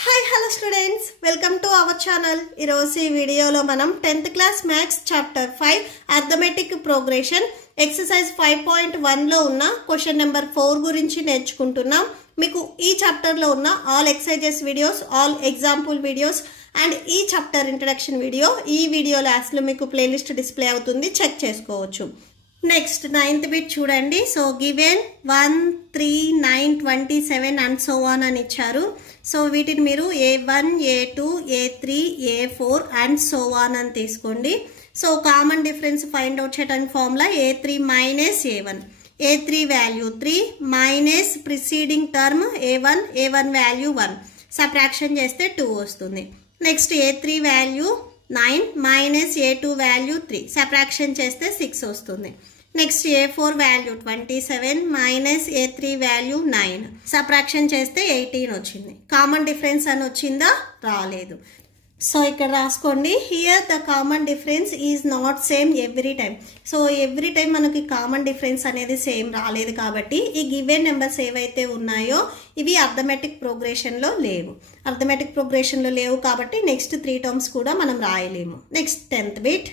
Hi, hello students. Welcome to our channel. ఈరోజు ఈ వీడియోలో మనం 10th class maths chapter 5 arithmetic progression exercise 5.1 లో ఉన్న క్వశ్చన్ నెంబర్ 4 గురించి నేర్చుకుంటున్నాం. మీకు ఈ చాప్టర్ లో ఉన్న all exercises videos, all example videos and ఈ చాప్టర్ ఇంట్రడక్షన్ వీడియో ఈ వీడియో లాస్ట్ లో మీకు ప్లేలిస్ట్ డిస్ప్లే అవుతుంది, చెక్ చేసుకోవచ్చు. నెక్స్ట్ 9th బిట్ చూడండి. So given 1 3 9 27 and so on అని ఇచ్చారు. సో వీటిని మీరు A1 A2 A3 A4 and so on అని తీసుకోండి. So common difference find out చేయడానికి formula A3 minus A1, A3 value 3 minus preceding term A1 value 1, subtraction చేస్తే 2 వస్తుంది. Next A3 value 9 minus A2 value 3, subtraction చేస్తే 6 వస్తుంది. Next A4 value 27 minus A3 value 9, subtraction చేస్తే 18 వచ్చింది. Common difference అని వచ్చిందా? రాలేదు. సో ఇక్కడ రాసుకోండి, here the common difference is not same every time. So every time మనకి కామన్ డిఫరెన్స్ అనేది సేమ్ రాలేదు కాబట్టి ఈ గివెన్ నెంబర్స్ ఏవైతే ఉన్నాయో ఇవి అర్థమెటిక్ ప్రోగ్రెషన్లో లేవు. అర్థమెటిక్ ప్రోగ్రెషన్లో లేవు కాబట్టి నెక్స్ట్ 3 టర్మ్స్ కూడా మనం రాయలేము. Next 10th bit.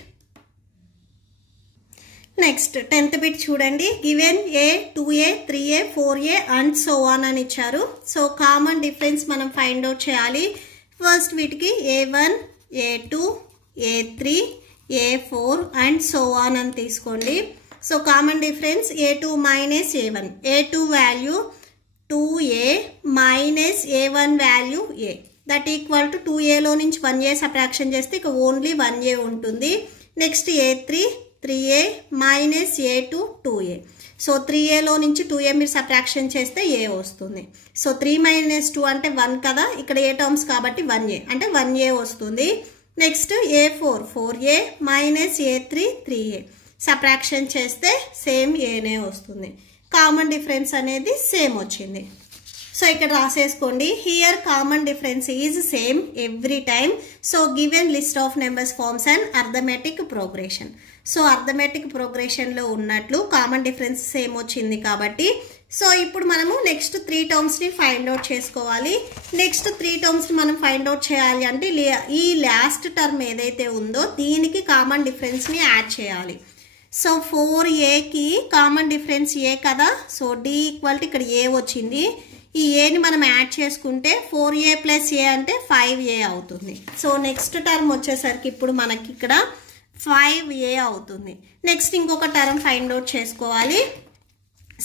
Next 10th bit చూడండి. Given A 2A 3A 4A and so on అని ఇచ్చారు. సో కామన్ డిఫరెన్స్ మనం ఫైండ్ అవుట్ చేయాలి. ఫస్ట్ వీటికి A1 A2 A3 A4 and so on అని తీసుకోండి. So common difference A2 minus A1, A2 value 2A minus A1 value A, that equal to 2Aలో నుంచి 1A subtraction చేస్తే ఇక only 1A ఉంటుంది. Next A3 3A minus A2 2A. So 3Aలో నుంచి 2A మీరు subtraction చేస్తే A వస్తుంది. సో 3 మైనస్ 2 అంటే 1 కదా, ఇక్కడ ఏ టర్మ్స్ కాబట్టి 1A అంటే 1A వస్తుంది. Next A4 4A minus A3 3A, subtraction చేస్తే సేమ్ Aనే వస్తుంది. కామన్ డిఫరెన్స్ అనేది సేమ్ వచ్చింది. సో ఇక్కడ రాసేసుకోండి, here common difference is same every time. So given list of numbers forms and arithmetic progression. So arithmetic ప్రోగ్రెషన్లో ఉన్నట్లు కామన్ డిఫరెన్స్ సేమ్ వచ్చింది కాబట్టి సో ఇప్పుడు మనము నెక్స్ట్ 3 టర్మ్స్ని ఫైండ్ అవుట్ చేసుకోవాలి. నెక్స్ట్ 3 టర్మ్స్ని మనం ఫైండ్ అవుట్ చేయాలి అంటే ఈ లాస్ట్ టర్మ్ ఏదైతే ఉందో దీనికి కామన్ డిఫరెన్స్ని యాడ్ చేయాలి. సో 4Aకి కామన్ డిఫరెన్స్ A కదా, సో D ఈక్వల్ టు ఇక్కడ A వచ్చింది. ఈ Aని మనం యాడ్ చేసుకుంటే 4A ప్లస్ A అంటే 5A అవుతుంది. సో నెక్స్ట్ టర్మ్ వచ్చేసరికి ఇప్పుడు మనకి ఇక్కడ 5A అవుతుంది. నెక్స్ట్ ఇంకొక టర్మ్ ఫైండ్ అవుట్ చేసుకోవాలి.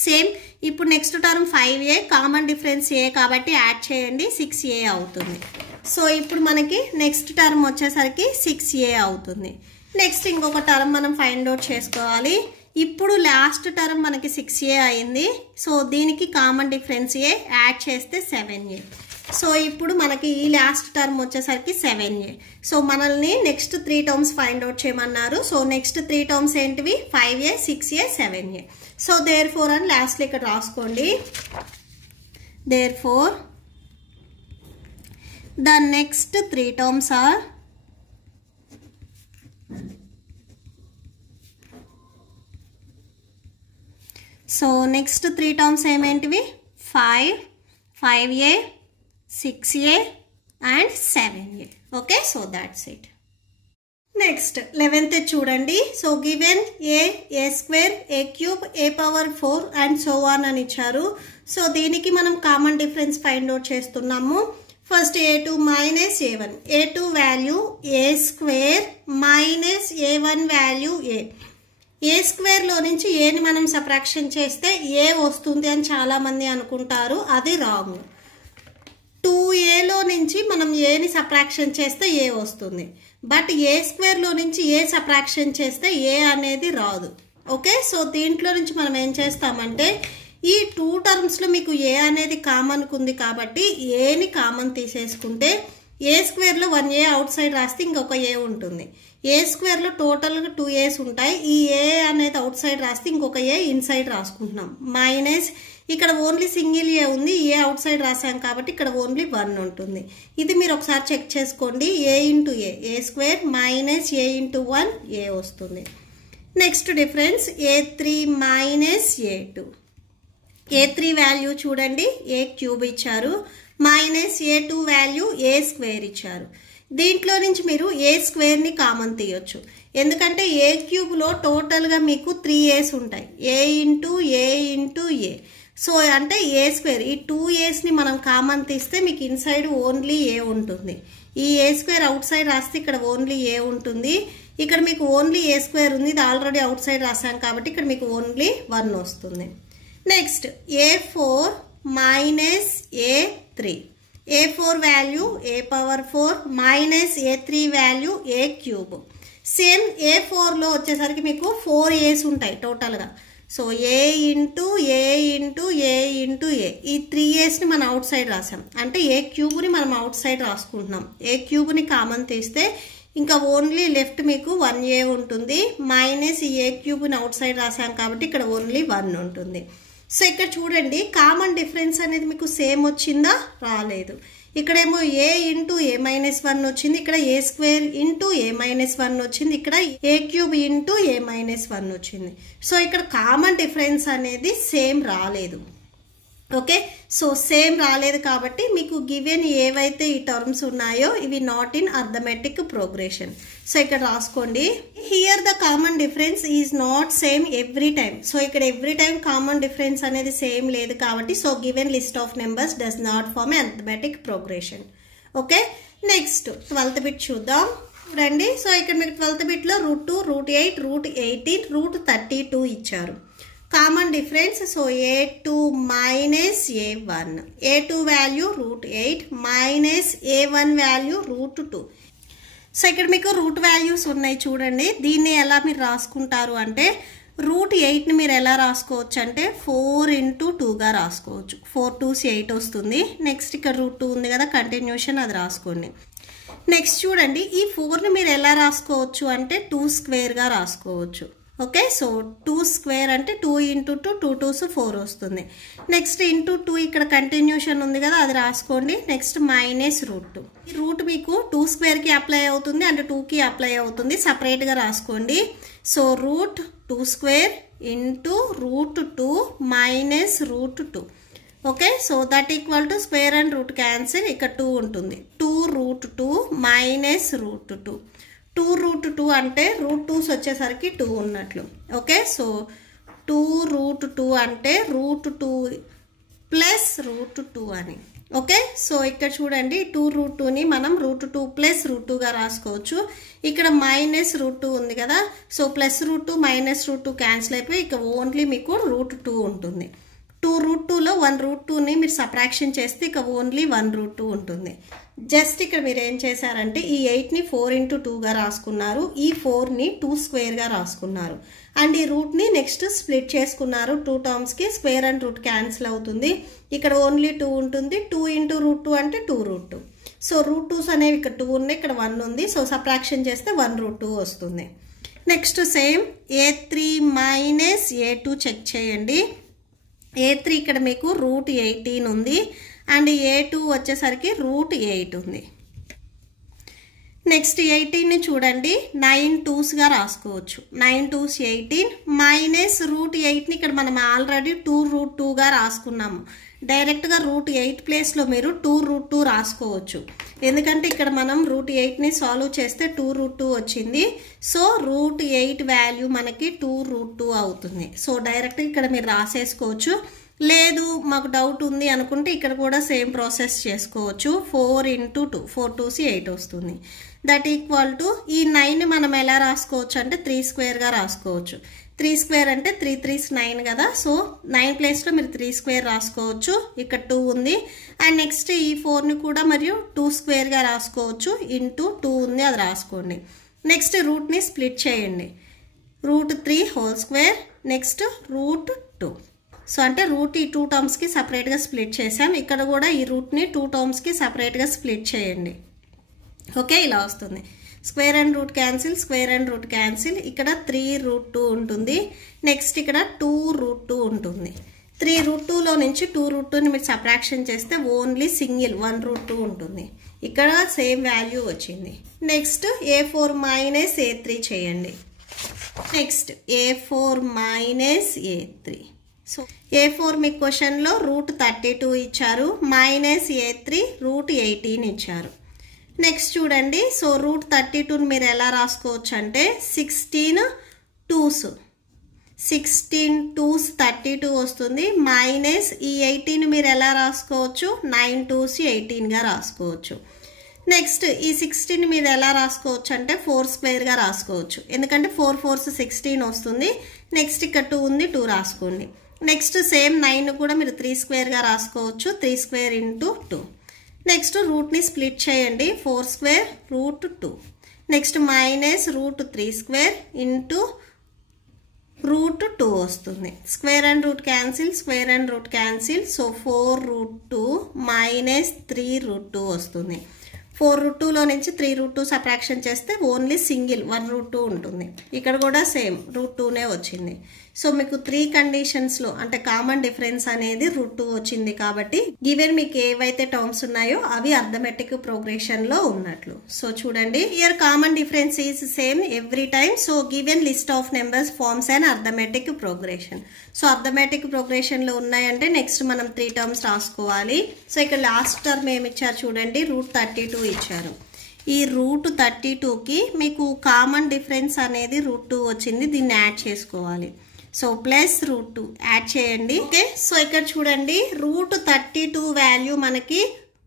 సేమ్ ఇప్పుడు next term 5A, common difference A కాబట్టి యాడ్ చేయండి, 6A అవుతుంది. సో ఇప్పుడు మనకి నెక్స్ట్ టర్మ్ వచ్చేసరికి 6A అవుతుంది. నెక్స్ట్ ఇంకొక టర్మ్ మనం ఫైండ్ అవుట్ చేసుకోవాలి. ఇప్పుడు లాస్ట్ టర్మ్ మనకి 6A అయింది. సో దీనికి కామన్ డిఫరెన్స్ A యాడ్ చేస్తే 7A. సో ఇప్పుడు మనకి ఈ లాస్ట్ టర్మ్ వచ్చేసరికి 7A. సో మనల్ని నెక్స్ట్ 3 టర్మ్స్ ఫైండ్ అవుట్ చేయమన్నారు. సో నెక్స్ట్ 3 టర్మ్స్ ఏంటివి? 5A 6A 7A. So therefore అని లాస్ట్లో ఇక్కడ రాసుకోండి. Therefore the next 3 terms are so next 3 terms ఏమేంటివి? 5A 6A and 7A. Okay, so that's it. Next 11th చూడండి. So given A square A cube A power 4 and so on అని ఇచ్చారు. So దీనికి మనం common difference find out చేస్తున్నాము. First A2 minus A1, A2 value A square minus A1 value A స్క్వేర్లో నుంచి Aని మనం సబ్ట్రాక్షన్ చేస్తే A వస్తుంది అని చాలామంది అనుకుంటారు, అది రాంగ్. 2Aలో నుంచి మనం Aని సబ్ట్రాక్షన్ చేస్తే A వస్తుంది, బట్ A స్క్వేర్లో నుంచి A సబ్ట్రాక్షన్ చేస్తే A అనేది రాదు. ఓకే, సో దీంట్లో నుంచి మనం ఏం చేస్తామంటే ఈ 2 టర్మ్స్లో మీకు A అనేది కామన్ ఉంది కాబట్టి Aని కామన్ తీసేసుకుంటే A స్క్వేర్లో 1A అవుట్ సైడ్ రాస్తే ఇంకొక A ఉంటుంది. A స్క్వేర్లో టోటల్గా 2A's ఉంటాయి. ఈ A అనేది అవుట్ సైడ్ రాస్తే ఇంకొక A ఇన్సైడ్ రాసుకుంటున్నాం. మైనస్ ఇక్కడ ఓన్లీ సింగిల్ A ఉంది, A అవుట్ సైడ్ రాసాం కాబట్టి ఇక్కడ ఓన్లీ 1 ఉంటుంది. ఇది మీరు ఒకసారి చెక్ చేసుకోండి. A into A square minus A into 1 A వస్తుంది. Next difference A3 minus A2. A3 value చూడండి, A క్యూబ్ ఇచ్చారు మైనస్ ఏ2 వాల్యూ ఏ స్క్వేర్ ఇచ్చారు. దీంట్లో నుంచి మీరు ఏ స్క్వేర్ని కామన్ తీయొచ్చు. ఎందుకంటే ఏ క్యూబ్లో టోటల్గా మీకు 3a's ఉంటాయి. ఏ ఇంటూ ఏ. సో అంటే ఏ స్క్వేర్, ఈ 2a's మనం కామన్ తీస్తే మీకు ఇన్సైడ్ ఓన్లీ ఏ ఉంటుంది. ఈ ఏ స్క్వేర్ అవుట్ సైడ్ రాస్తే ఇక్కడ ఓన్లీ ఏ ఉంటుంది. ఇక్కడ మీకు ఓన్లీ ఏ స్క్వేర్ ఉంది, ఇది ఆల్రెడీ అవుట్ సైడ్ రాసాం కాబట్టి ఇక్కడ మీకు ఓన్లీ 1 వస్తుంది. Next A minus A. A value A power 4 minus A value A cube. Same ఏ4లో వచ్చేసరికి మీకు 4a's ఉంటాయి టోటల్గా. So A into A. ఈ 3a's మనం అవుట్ సైడ్ రాసాం, అంటే ఏ క్యూబ్ని మనం అవుట్ సైడ్ రాసుకుంటున్నాం. ఏ క్యూబ్ని కామన్ తీస్తే ఇంకా ఓన్లీ లెఫ్ట్ మీకు 1a ఉంటుంది. మైనస్ ఈ ఏ క్యూబ్ని అవుట్ సైడ్ రాసాం కాబట్టి ఇక్కడ ఓన్లీ 1 ఉంటుంది. సో ఇక్కడ చూడండి కామన్ డిఫరెన్స్ అనేది మీకు సేమ్ వచ్చిందా, రాలేదు. ఇక్కడేమో ఏ ఇంటూ ఏ మైనస్ 1 వచ్చింది, ఇక్కడ ఏ స్క్వేర్ ఇంటూ ఏ మైనస్ 1 వచ్చింది, ఇక్కడ ఏ క్యూబ్ ఇంటూ ఏ మైనస్ 1 వచ్చింది. సో ఇక్కడ కామన్ డిఫరెన్స్ అనేది సేమ్ రాలేదు. ఓకే, సో సేమ్ రాలేదు కాబట్టి మీకు గివెన్ ఏవైతే ఈ టర్మ్స్ ఉన్నాయో ఇవి not in arithmetic progression. So ఇక్కడ రాసుకోండి, here the common difference is not same every time. So ఇక్కడ ఎవ్రీ టైమ్ కామన్ డిఫరెన్స్ అనేది సేమ్ లేదు కాబట్టి so given list of numbers does not form arithmetic progression. Okay, next 12th bit చూద్దాం. చూడండి, so ఇక్కడ మీకు 12th బిట్లో √2, √8, √18, √32 ఇచ్చారు. Common difference so A minus A. A value √8 minus A value √2. So ఇక్కడ మీకు రూట్ వాల్యూస్ ఉన్నాయి చూడండి. దీన్ని ఎలా మీరు రాసుకుంటారు అంటే √8ని మీరు ఎలా రాసుకోవచ్చు అంటే 4 × 2గా రాసుకోవచ్చు. 4 2s 8 వస్తుంది. నెక్స్ట్ ఇక్కడ √2 ఉంది కదా, కంటిన్యూషన్ అది రాసుకోండి. నెక్స్ట్ చూడండి, ఈ 4ని మీరు ఎలా రాసుకోవచ్చు అంటే 2 స్క్వేర్గా రాసుకోవచ్చు. ఓకే, సో 2 స్క్వేర్ అంటే 2 × 2 2 2s 4 వస్తుంది. నెక్స్ట్ ఇంటూ 2 ఇక్కడ కంటిన్యూషన్ ఉంది కదా, అది రాసుకోండి. Next minus √2. ఈ రూట్ మీకు 2 స్క్వేర్కి అప్లై అవుతుంది అంటే 2కి అప్లై అవుతుంది, సపరేట్గా రాసుకోండి. So √2 square into √2 minus √2. Okay, so that equal to square and root cancel, ఇక్కడ 2 ఉంటుంది. 2√2 మైనస్ √2. 2√2 అంటే √2s వచ్చేసరికి 2 ఉన్నట్లు. ఓకే, సో 2√2 అంటే √2 ప్లస్ √2 అని. ఓకే, సో ఇక్కడ చూడండి 2√2ని మనం √2 ప్లస్ √2గా రాసుకోవచ్చు. ఇక్కడ మైనస్ √2 ఉంది కదా, సో ప్లస్ √2 మైనస్ √2 క్యాన్సిల్ అయిపోయి ఇక ఓన్లీ మీకు √2 ఉంటుంది. 2√2లో 1√2ని మీరు సబ్ట్రాక్షన్ చేస్తే ఇక ఓన్లీ 1√2 ఉంటుంది. జస్ట్ ఇక్కడ మీరు ఏం చేశారంటే ఈ 8ని 4 × 2గా రాసుకున్నారు, ఈ 4ని 2 స్క్వేర్గా రాసుకున్నారు, అండ్ ఈ రూట్ని నెక్స్ట్ స్ప్లిట్ చేసుకున్నారు 2 టర్మ్స్కి. స్క్వేర్ అండ్ రూట్ క్యాన్సిల్ అవుతుంది, ఇక్కడ ఓన్లీ 2 ఉంటుంది. 2 × √2 అంటే 2√2. సో √2s అనేవి ఇక్కడ 2 ఉన్నాయి, ఇక్కడ 1 ఉంది. సో సబ్ట్రాక్షన్ చేస్తే 1√2 వస్తుంది. నెక్స్ట్ సేమ్ ఏ3 మైనస్ ఏ2 చెక్ చేయండి. ఏ3 ఇక్కడ మీకు √18 ఉంది అండ్ ఏ2 వచ్చేసరికి √8 ఉంది. నెక్స్ట్ 18ని చూడండి 9 2sగా రాసుకోవచ్చు. 9 2s 18 మైనస్ √8ని ఇక్కడ మనం ఆల్రెడీ 2√2గా రాసుకున్నాము. డైరెక్ట్గా √8 ప్లేస్లో మీరు 2√2 రాసుకోవచ్చు, ఎందుకంటే ఇక్కడ మనం √8ని సాల్వ్ చేస్తే 2√2 వచ్చింది. సో √8 వాల్యూ మనకి 2√2 అవుతుంది. సో డైరెక్ట్గా ఇక్కడ మీరు రాసేసుకోవచ్చు. లేదు మాకు డౌట్ ఉంది అనుకుంటే ఇక్కడ కూడా సేమ్ ప్రాసెస్ చేసుకోవచ్చు. 4 × 2 4 2s 8 వస్తుంది. దట్ ఈక్వల్ టు ఈ 9ని మనం ఎలా రాసుకోవచ్చు అంటే 3 స్క్వేర్గా రాసుకోవచ్చు. 3 స్క్వేర్ అంటే 3 3s 9 కదా, సో 9 ప్లేస్లో మీరు 3 స్క్వేర్ రాసుకోవచ్చు. ఇక్కడ 2 ఉంది అండ్ నెక్స్ట్ ఈ 4ని కూడా మరియు 2 స్క్వేర్గా రాసుకోవచ్చు. ఇంటూ 2 ఉంది, అది రాసుకోండి. నెక్స్ట్ రూట్ని స్ప్లిట్ చేయండి. √3 హోల్ స్క్వేర్ నెక్స్ట్ √2. సో అంటే రూట్ ఈ 2 టర్మ్స్కి సపరేట్గా స్ప్లిట్ చేసాం. ఇక్కడ కూడా ఈ రూట్ని 2 టర్మ్స్కి సపరేట్గా స్ప్లిట్ చేయండి. ఓకే, ఇలా వస్తుంది. Square and root cancel, square and root cancel. ఇక్కడ 3√2 ఉంటుంది. నెక్స్ట్ ఇక్కడ 2√2 ఉంటుంది. 3√2లో నుంచి 2√2ని మీరు సబ్ట్రాక్షన్ చేస్తే ఓన్లీ సింగిల్ 1√2 ఉంటుంది. ఇక్కడ సేమ్ వాల్యూ వచ్చింది. నెక్స్ట్ ఏ4 మైనస్ ఏ3 చేయండి. Next A minus A. So A4 మీ క్వశ్చన్లో √32 ఇచ్చారు, -A3 √18 ఇచ్చారు. నెక్స్ట్ చూడండి, సో √32ని మీరు ఎలా రాసుకోవచ్చు అంటే 16 2s 32 వస్తుంది, మైనస్ ఈ 18 మీరు ఎలా రాసుకోవచ్చు 9 2s 18గా రాసుకోవచ్చు. నెక్స్ట్ ఈ 16 మీరు ఎలా రాసుకోవచ్చు అంటే 4 స్క్వేర్గా రాసుకోవచ్చు, ఎందుకంటే 4 4s 16 వస్తుంది. నెక్స్ట్ ఇక్కడ 2 ఉంది, 2 రాసుకోండి. నెక్స్ట్ సేమ్ 9 కూడా మీరు 3 స్క్వేర్గా రాసుకోవచ్చు, 3 స్క్వేర్ ఇంటూ 2. నెక్స్ట్ రూట్ని స్ప్లిట్ చేయండి, 4 square √2. Next minus √3 square into √2 వస్తుంది. Square and root cancel, square and root cancel. So 4√2 minus 3√2 వస్తుంది. 4√2లో నుంచి 3√2 సబ్ట్రాక్షన్ చేస్తే ఓన్లీ సింగిల్ 1√2 ఉంటుంది. ఇక్కడ కూడా సేమ్ √2నే వచ్చింది. సో మీకు 3 కండిషన్స్లో అంటే కామన్ డిఫరెన్స్ అనేది √2 వచ్చింది. కాబట్టి గివెన్ మీకు ఏవైతే టర్మ్స్ ఉన్నాయో అవి అర్థమెటిక్ ప్రోగ్రెషన్లో ఉన్నట్లు. సో చూడండి, here common difference is same every time. So given list of numbers forms and arithmetic progression. So arithmetic ప్రోగ్రెషన్లో ఉన్నాయంటే నెక్స్ట్ మనం 3 టర్మ్స్ రాసుకోవాలి. సో ఇక్కడ లాస్ట్ టర్మ్ ఏమి ఇచ్చారు చూడండి, √32 ఇచ్చారు. ఈ √32కి మీకు కామన్ డిఫరెన్స్ అనేది √2 వచ్చింది, దీన్ని యాడ్ చేసుకోవాలి. సో ప్లస్ √2 యాడ్ చేయండి. ఓకే, సో ఇక్కడ చూడండి √32 వాల్యూ మనకి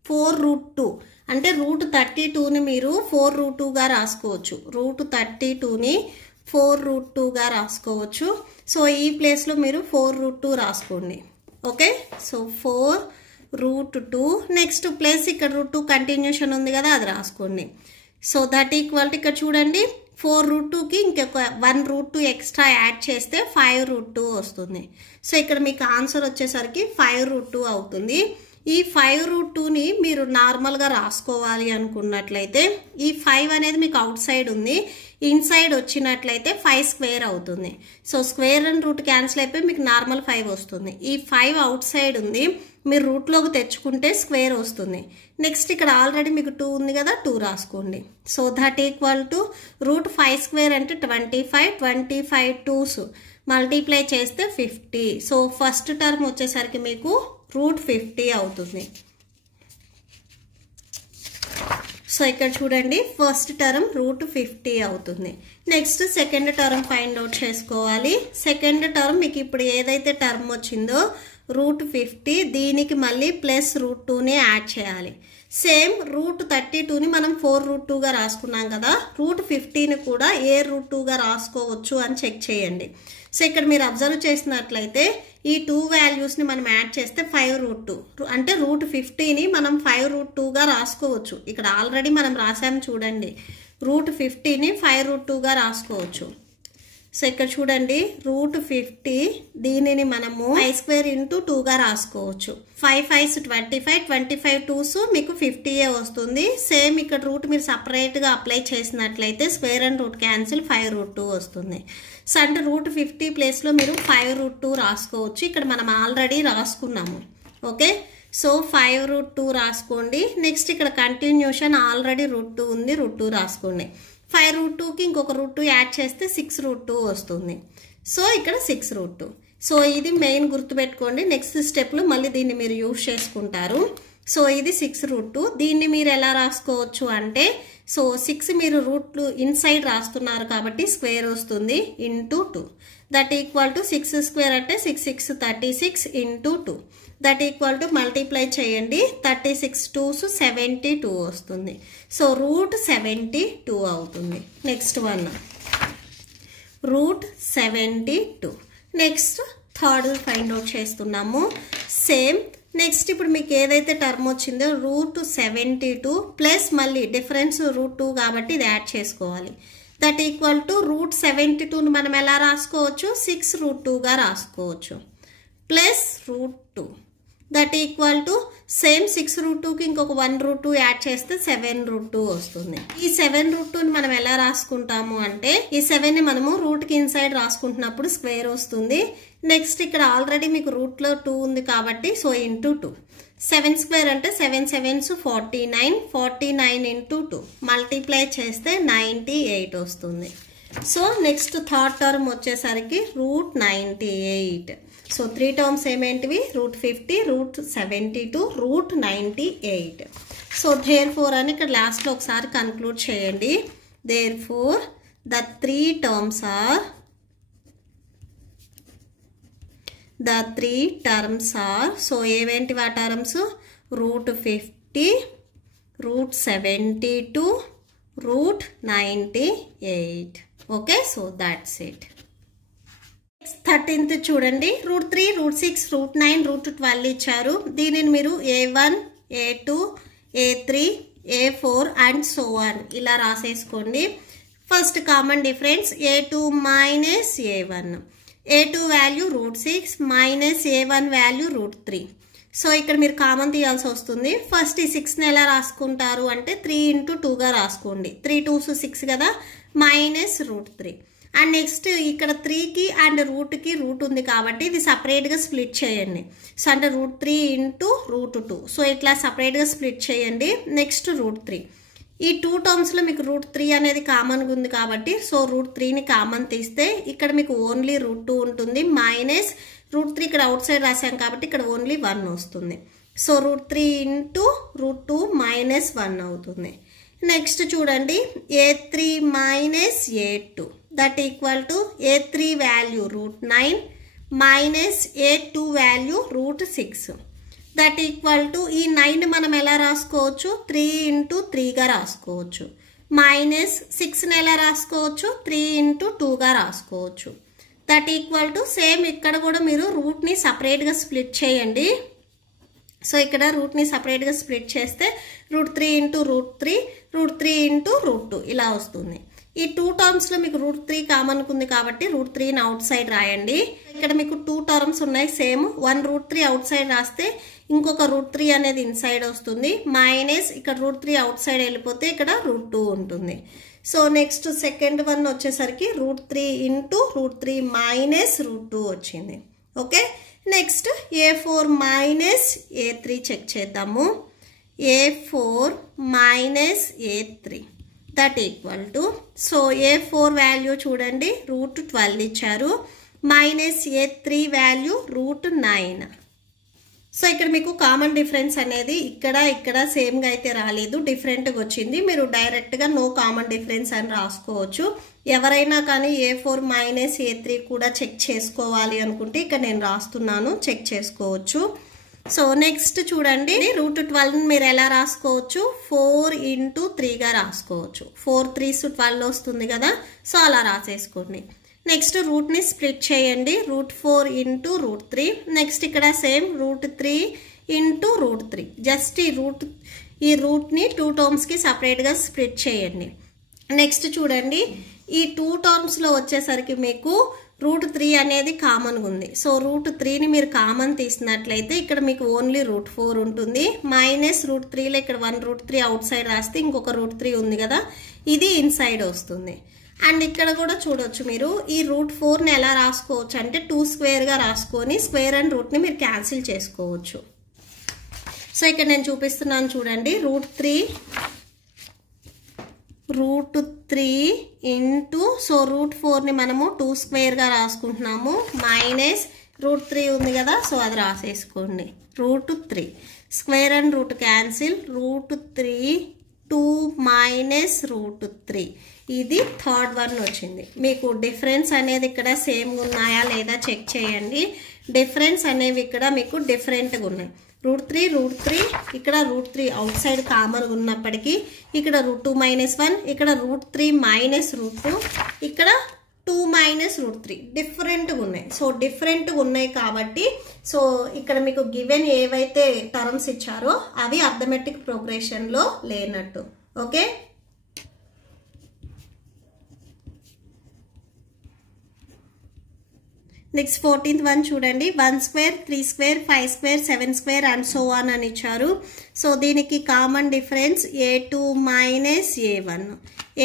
4√2 అంటే √32ని మీరు 4√2గా రాసుకోవచ్చు. √32ని 4√2గా రాసుకోవచ్చు. సో ఈ ప్లేస్లో మీరు 4√2 రాసుకోండి. ఓకే, సో 4√2 నెక్స్ట్ ప్లస్ ఇక్కడ √2 కంటిన్యూషన్ ఉంది కదా, అది రాసుకోండి. సో దట్ ఈక్వల్ టు ఇక్కడ చూడండి 4√2కి ఇంకొక 1√2 ఎక్స్ట్రా యాడ్ చేస్తే 5√2 వస్తుంది. సో ఇక్కడ మీకు ఆన్సర్ వచ్చేసరికి 5√2 అవుతుంది. ఈ 5√2ని మీరు నార్మల్గా రాసుకోవాలి అనుకున్నట్లయితే ఈ 5 అనేది మీకు అవుట్ సైడ్ ఉంది, ఇన్సైడ్ వచ్చినట్లయితే 5 స్క్వేర్ అవుతుంది. So square and root cancel అయిపోయి మీకు నార్మల్ 5 వస్తుంది. ఈ 5 అవుట్ సైడ్ ఉంది, మీరు రూట్లోకి తెచ్చుకుంటే స్క్వేర్ వస్తుంది. నెక్స్ట్ ఇక్కడ ఆల్రెడీ మీకు 2 ఉంది కదా, 2 రాసుకోండి. So that equal to √5 square అంటే 25, 25 2s మల్టిప్లై చేస్తే 50. సో ఫస్ట్ టర్మ్ వచ్చేసరికి మీకు √50 అవుతుంది. సో ఇక్కడ చూడండి ఫస్ట్ టర్మ్ √50 అవుతుంది. Next second term find out చేసుకోవాలి. సెకండ్ టర్మ్ మీకు ఇప్పుడు ఏదైతే టర్మ్ వచ్చిందో √50, దీనికి మళ్ళీ ప్లస్ √2ని యాడ్ చేయాలి. సేమ్ √32ని మనం 4√2గా రాసుకున్నాం కదా, √50ని కూడా ఏ √2గా రాసుకోవచ్చు అని చెక్ చేయండి. సో ఇక్కడ మీరు అబ్జర్వ్ చేసినట్లయితే ఈ 2 వాల్యూస్ని మనం యాడ్ చేస్తే 5√2 అంటే √50ని మనం 5√2గా రాసుకోవచ్చు. ఇక్కడ ఆల్రెడీ మనం రాసాము చూడండి, √50ని 5√2గా రాసుకోవచ్చు. సో ఇక్కడ చూడండి √50 దీనిని మనము 5 స్క్వేర్ ఇంటూ 2గా రాసుకోవచ్చు. 5 5s 25, 25 2s మీకు 50 వస్తుంది. సేమ్ ఇక్కడ రూట్ మీరు సపరేట్గా అప్లై చేసినట్లయితే స్క్వేర్ అండ్ రూట్ క్యాన్సిల్ 5√2 వస్తుంది. సో అంటే √50 ప్లేస్లో మీరు 5√2 రాసుకోవచ్చు. ఇక్కడ మనం ఆల్రెడీ రాసుకున్నాము. ఓకే, సో 5√2 రాసుకోండి. నెక్స్ట్ ఇక్కడ కంటిన్యూషన్ ఆల్రెడీ √2 ఉంది, √2 రాసుకోండి. 5√2కి ఇంకొక √2 యాడ్ చేస్తే 6√2 వస్తుంది. సో ఇక్కడ 6√2. సో ఇది మెయిన్ గుర్తుపెట్టుకోండి. నెక్స్ట్ స్టెప్లో మళ్ళీ దీన్ని మీరు యూజ్ చేసుకుంటారు. సో ఇది 6√2. దీన్ని మీరు ఎలా రాసుకోవచ్చు అంటే, సో 6 మీరు రూట్లు ఇన్సైడ్ రాస్తున్నారు కాబట్టి స్క్వేర్ వస్తుంది into 2. That equal to 6 square అంటే 6 6 36 into 2. That equal to multiply చేయండి, 36 2s 72 వస్తుంది. సో √72 అవుతుంది. Next one √72. Next third find out చేస్తున్నాము. సేమ్ నెక్స్ట్ ఇప్పుడు మీకు ఏదైతే టర్మ్ వచ్చిందో √72 ప్లస్ మళ్ళీ డిఫరెన్స్ √2 కాబట్టి ఇది యాడ్ చేసుకోవాలి. దట్ ఈక్వల్ టు √72ని మనం ఎలా రాసుకోవచ్చు, 6√2గా రాసుకోవచ్చు plus √2. That equal to same 6√2కి ఇంకొక 1√2 యాడ్ చేస్తే 7√2 వస్తుంది. ఈ 7√2ని మనం ఎలా రాసుకుంటాము అంటే, ఈ 7ని మనము రూట్కి ఇన్సైడ్ రాసుకుంటున్నప్పుడు స్క్వేర్ వస్తుంది. నెక్స్ట్ ఇక్కడ ఆల్రెడీ మీకు రూట్లో 2 ఉంది కాబట్టి సో ఇంటూ 2. 7 స్క్వేర్ అంటే 7 7s 49, 49 ఇంటూ 2 మల్టిప్లై చేస్తే 98 వస్తుంది. సో నెక్స్ట్ థర్డ్ టర్మ్ వచ్చేసరికి √98. సో 3 టర్మ్స్ ఏమేంటివి √50, √72, √98. సో therefore అని ఇక్కడ లాస్ట్లో ఒకసారి కన్క్లూడ్ చేయండి. therefore the 3 terms are so ఏవేంటివి ఆ terms √50, √72, √98. Okay, so that's it. 13th చూడండి, √3, √6, √9, √12 ఇచ్చారు. దీనిని మీరు A1, A2, A3, A4 and so on ఇలా రాసేసుకోండి. First common difference A2 minus A1. A2 value √6 minus A1 value √3. So ఇక్కడ మీరు కామన్ తీయాల్సి వస్తుంది. ఫస్ట్ ఈ 6ని ఎలా రాసుకుంటారు అంటే 3 × 2గా రాసుకోండి. 3 2s 6 కదా, మైనస్ √3. అండ్ నెక్స్ట్ ఇక్కడ 3కి అండ్ రూట్కి రూట్ ఉంది కాబట్టి ఇది సపరేట్గా స్ప్లిట్ చేయండి. సో అంటే √3 × √2. సో ఇట్లా సపరేట్గా స్ప్లిట్ చేయండి. నెక్స్ట్ √3. ఈ 2 టర్మ్స్లో మీకు √3 అనేది కామన్గా ఉంది కాబట్టి సో √3ని కామన్ తీస్తే ఇక్కడ మీకు ఓన్లీ √2 ఉంటుంది. మైనస్ √3 ఇక్కడ అవుట్ సైడ్ రాసాం కాబట్టి ఇక్కడ ఓన్లీ 1 వస్తుంది. సో √3 × √2 మైనస్ 1 అవుతుంది. నెక్స్ట్ చూడండి, A3 minus A2 that equal to A3 value √9 minus A2 value √6 that equal to ఈ 9 మనం ఎలా రాసుకోవచ్చు 3 × 3గా రాసుకోవచ్చు. మైనస్ 6ని ఎలా రాసుకోవచ్చు 3 × 2గా రాసుకోవచ్చు. దట్ ఈక్వల్ టు సేమ్ ఇక్కడ కూడా మీరు రూట్ని సపరేట్గా స్ప్లిట్ చేయండి. సో ఇక్కడ రూట్ని సపరేట్గా స్ప్లిట్ చేస్తే √3 × √3, √3 × √2 ఇలా వస్తుంది. ఈ 2 టర్మ్స్లో మీకు √3 కామన్గా ఉంది కాబట్టి √3ని అవుట్ సైడ్ రాయండి. ఇక్కడ మీకు 2 టర్మ్స్ ఉన్నాయి సేమ్. 1 √3 అవుట్ సైడ్ రాస్తే ఇంకొక √3 అనేది ఇన్సైడ్ వస్తుంది. మైనస్ ఇక్కడ √3 అవుట్ సైడ్ వెళ్ళిపోతే ఇక్కడ √2 ఉంటుంది. సో నెక్స్ట్ సెకండ్ వన్ వచ్చేసరికి √3 × √3 మైనస్ √2 వచ్చింది. Okay, next A4 minus A3 check చేద్దాము. A4 minus A3 that equal to so A4 value చూడండి √12 ఇచ్చారు. Minus A3 value √9. సో ఇక్కడ మీకు కామన్ డిఫరెన్స్ అనేది ఇక్కడ సేమ్గా అయితే రాలేదు, డిఫరెంట్గా వచ్చింది. మీరు డైరెక్ట్గా నో కామన్ డిఫరెన్స్ అని రాసుకోవచ్చు. ఎవరైనా కానీ A4 మైనస్ A3 కూడా చెక్ చేసుకోవాలి అనుకుంటే ఇక్కడ నేను రాస్తున్నాను, చెక్ చేసుకోవచ్చు. సో నెక్స్ట్ చూడండి, √12 మీరు ఎలా రాసుకోవచ్చు 4 × 3గా రాసుకోవచ్చు. 4 3s 12 వస్తుంది కదా, సో అలా రాసేసుకోండి. నెక్స్ట్ రూట్ని స్ప్లిట్ చేయండి. √4 × √3. నెక్స్ట్ ఇక్కడ సేమ్ √3 × √3. జస్ట్ ఈ రూట్ని 2 టర్మ్స్కి సపరేట్గా స్ప్లిట్ చేయండి. నెక్స్ట్ చూడండి, ఈ 2 టర్మ్స్లో వచ్చేసరికి మీకు √3 అనేది కామన్గా ఉంది. సో √3ని మీరు కామన్ తీసినట్లయితే ఇక్కడ మీకు ఓన్లీ √4 ఉంటుంది. మైనస్ √3లో ఇక్కడ 1 √3 అవుట్ సైడ్ రాస్తే ఇంకొక √3 ఉంది కదా, ఇది ఇన్సైడ్ వస్తుంది. అండ్ ఇక్కడ కూడా చూడొచ్చు మీరు ఈ √4ని ఎలా రాసుకోవచ్చు అంటే 2 స్క్వేర్గా రాసుకొని స్క్వేర్ అండ్ రూట్ని మీరు క్యాన్సిల్ చేసుకోవచ్చు. సో ఇక్కడ నేను చూపిస్తున్నాను చూడండి, √3 సో √4ని మనము 2 స్క్వేర్గా రాసుకుంటున్నాము. మైనస్ √3 ఉంది కదా, సో అది రాసేసుకోండి. √3 square and root cancel. √3 2 minus √3 ఇది థర్డ్ వన్ వచ్చింది. మీకు డిఫరెన్స్ అనేది ఇక్కడ సేమ్గా ఉన్నాయా లేదా చెక్ చేయండి. డిఫరెన్స్ అనేవి ఇక్కడ మీకు డిఫరెంట్గా ఉన్నాయి. √3 ఇక్కడ √3 అవుట్ సైడ్ కామన్గా ఉన్నప్పటికీ ఇక్కడ √2 మైనస్ 1, ఇక్కడ √3 మైనస్ √2, ఇక్కడ 2 మైనస్ √3 డిఫరెంట్గా ఉన్నాయి. సో డిఫరెంట్గా ఉన్నాయి కాబట్టి సో ఇక్కడ మీకు గివెన్ ఏవైతే టర్మ్స్ ఇచ్చారో అవి అర్థమెటిక్ ప్రోగ్రెషన్లో లేనట్టు. ఓకే, నెక్స్ట్ 14th వన్ చూడండి. 1 square 3 square 5 square 7 square and so on అని ఇచ్చారు. సో దీనికి common difference A2 minus A1.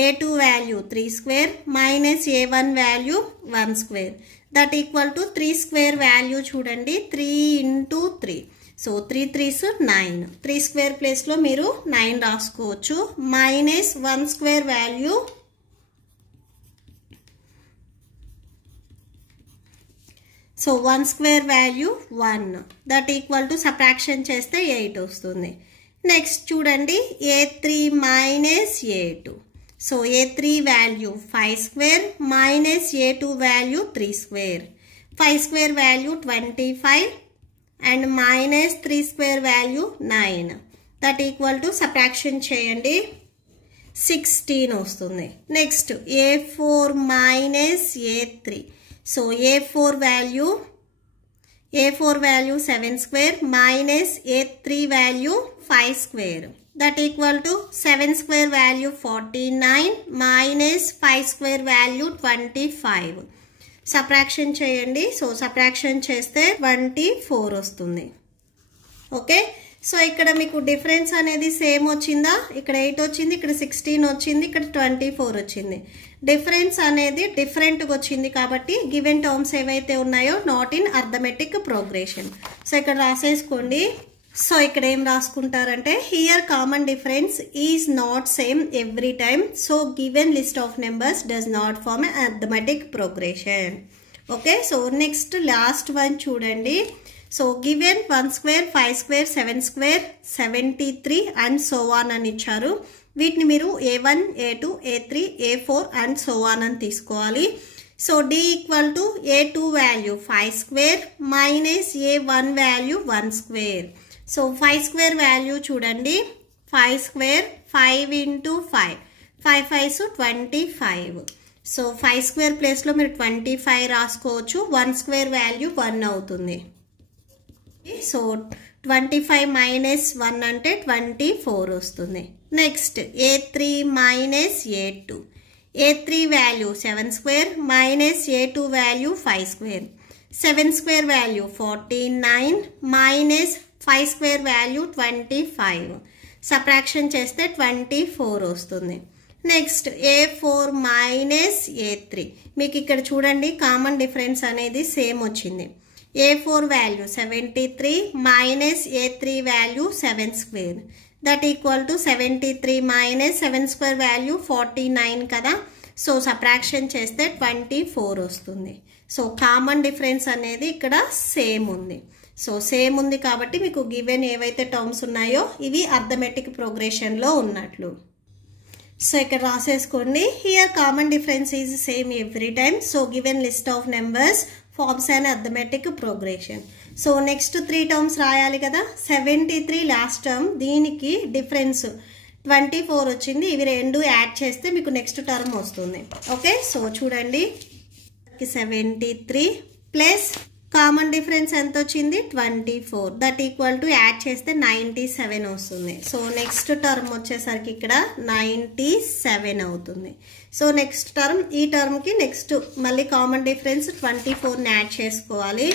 A2 value 3 square minus A1 value 1 square that equal to 3 square value చూడండి 3 × 3. So 3 3s 9. 3 square ప్లేస్లో మీరు 9 రాసుకోవచ్చు. Minus 1 square value so 1 square value 1 that equal to subtraction చేస్తే 8 వస్తుంది. Next చూడండి a3 minus a2. So a3 value 5 square minus a2 value 3 square. 5 square value 25 and minus 3 square value 9 that equal to subtraction చేయండి 16 వస్తుంది. Next a4 minus a3. So a4 value 7 square minus a3 value 5 square that equal to 7 square value 49 minus 5 square value 25. Subtraction చేయండి. So subtraction చేస్తే 24 వస్తుంది. Okay, so ఇక్కడ మీకు difference అనేది same వచ్చిందా? ఇక్కడ 8 వచ్చింది, ఇక్కడ 16 వచ్చింది, ఇక్కడ 24 వచ్చింది. డిఫరెన్స్ అనేది డిఫరెంట్గా వచ్చింది కాబట్టి గివెన్ టర్మ్స్ ఏవైతే ఉన్నాయో not in arithmetic progression. So ఇక్కడ రాసేసుకోండి. సో ఇక్కడ ఏం రాసుకుంటారంటే here common difference is not same every time. So given list of numbers does not form arithmetic progression. Okay, so next last one చూడండి. So given 1 square 5 square 7 square 73 and so on అని ఇచ్చారు. వీటిని మీరు a1 a2 a3 a4 and so on అని తీసుకోవాలి. So d equal to a2 value 5 square minus a1 value 1 square. So 5 square value చూడండి 5 square 5 into 5 5 5 25. So 5 square ప్లేస్లో మీరు 25 రాసుకోవచ్చు. 1 స్క్వేర్ వాల్యూ 1 అవుతుంది. సో 25 మైనస్ 1 అంటే 24 వస్తుంది. Next a3 minus a2. a3 value 7 square minus a2 value 5 square. 7 square value 49 minus 5 square value 25. Subtraction చేస్తే 24 వస్తుంది. Next a4 minus a3. మీకు ఇక్కడ చూడండి కామన్ డిఫరెన్స్ అనేది సేమ్ వచ్చింది. a4 value 73 minus a3 value 7 square that equal to 73 minus 7 square value 49 కదా. So subtraction చేస్తే 24 వస్తుంది. సో కామన్ డిఫరెన్స్ అనేది ఇక్కడ సేమ్ ఉంది. సో సేమ్ ఉంది కాబట్టి మీకు గివెన్ ఏవైతే టర్మ్స్ ఉన్నాయో ఇవి అర్థమెటిక్ ప్రోగ్రెషన్లో ఉన్నట్లు. సో ఇక్కడ రాసేసుకోండి here common difference is same every time. So given list of numbers forms and arithmetic progression. So next 3 terms రాయాలి కదా. 73 లాస్ట్ టర్మ్, దీనికి డిఫరెన్స్ 24 వచ్చింది. ఇవి రెండు యాడ్ చేస్తే మీకు నెక్స్ట్ టర్మ్ వస్తుంది. ఓకే, సో చూడండి 73 ప్లస్ కామన్ డిఫరెన్స్ ఎంత వచ్చింది 24 దట్ ఈక్వల్ టు యాడ్ చేస్తే 97 వస్తుంది. సో నెక్స్ట్ టర్మ్ వచ్చేసరికి ఇక్కడ 97 అవుతుంది. సో నెక్స్ట్ టర్మ్ ఈ టర్మ్కి నెక్స్ట్ మళ్ళీ కామన్ డిఫరెన్స్ 24ని యాడ్ చేసుకోవాలి.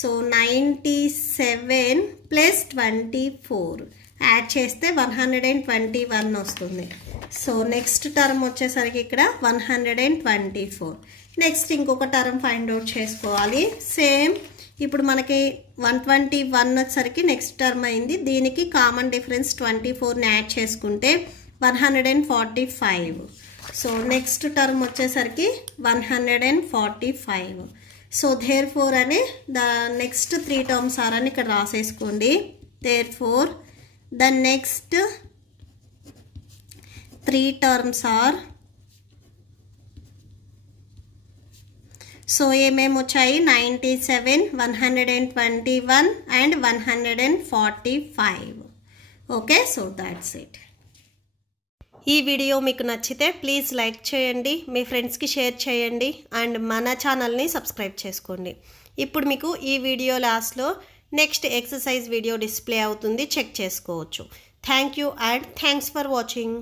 సో 97 ప్లస్ 24 యాడ్ చేస్తే 121 వస్తుంది. సో నెక్స్ట్ టర్మ్ వచ్చేసరికి ఇక్కడ 124. నెక్స్ట్ ఇంకొక టర్మ్ ఫైండ్ అవుట్ చేసుకోవాలి. సేమ్ ఇప్పుడు మనకి 121 వచ్చేసరికి నెక్స్ట్ టర్మ్ అయింది. దీనికి కామన్ డిఫరెన్స్ 24ని యాడ్ చేసుకుంటే 145. సో నెక్స్ట్ టర్మ్ వచ్చేసరికి 145. సో దేర్ ఫోర్ అని ద నెక్స్ట్ 3 టర్మ్స్ ఆర్ అని ఇక్కడ రాసేసుకోండి. Therefore the next 3 terms are. So ఏమేమి వచ్చాయి 97 121 and 145. Okay, so that's it. ఈ వీడియో మీకు నచ్చితే ప్లీజ్ లైక్ చేయండి, మీ ఫ్రెండ్స్కి షేర్ చేయండి అండ్ మన ఛానల్ని సబ్స్క్రైబ్ చేసుకోండి. ఇప్పుడు మీకు ఈ వీడియో లాస్ట్లో నెక్స్ట్ ఎక్సర్సైజ్ వీడియో డిస్ప్లే అవుతుంది, చెక్ చేసుకోవచ్చు. Thank you and thanks for watching.